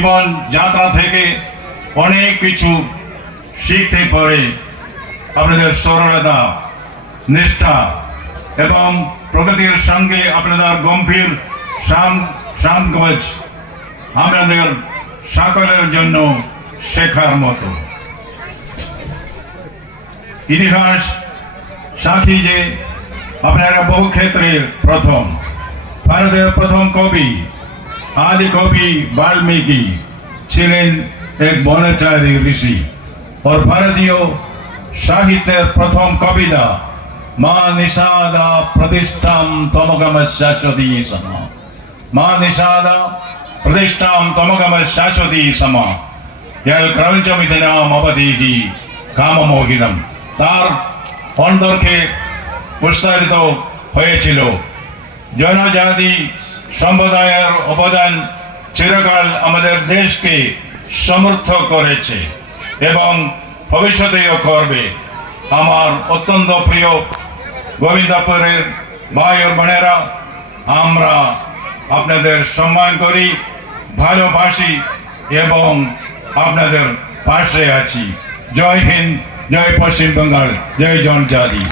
জীবন যাত্রা থেকে অনেক কিছু শিখতে পারে। আপনাদের সরলতা, নিষ্ঠা এবং প্রগতির সঙ্গে আপনাদের গম্ভীর সাম সামগজ আমাদের সকলের জন্য শেখার মতো। ইতিহাস সাক্ষী যে আপনারা বহু ক্ষেত্রে প্রথম, ভারতের প্রথম কবি আদি কবি বাল্মীকি ছিলেন এক বনচারী ঋষি। ওর ভারতীয় সাহিত্যের প্রথম কবিতা, মা নিষাদা প্রতিষ্ঠাম তমগম শাশ্বতী সম মা নিষাদা প্রতিষ্ঠাম তমগম শাশ্বতী সম ইয়াল ক্রৌঞ্চমিদিনাম অবধি কামমোহিতম। তার অন্তরকে প্রস্তারিত হয়েছিল, জনজাতি সম্প্রদায়ের অবদান চিরকাল আমাদের দেশকে সমর্থ করেছে এবং ভবিষ্যতেও করবে। আমার অত্যন্ত প্রিয় গোবিন্দপুরের ভাই ও বোনেরা, আমরা আপনাদের সম্মান করি, ভালোবাসি এবং আপনাদের পাশে আছি। জয় হিন্দ, জয় পশ্চিম বাংলার, জয় জনজাতি।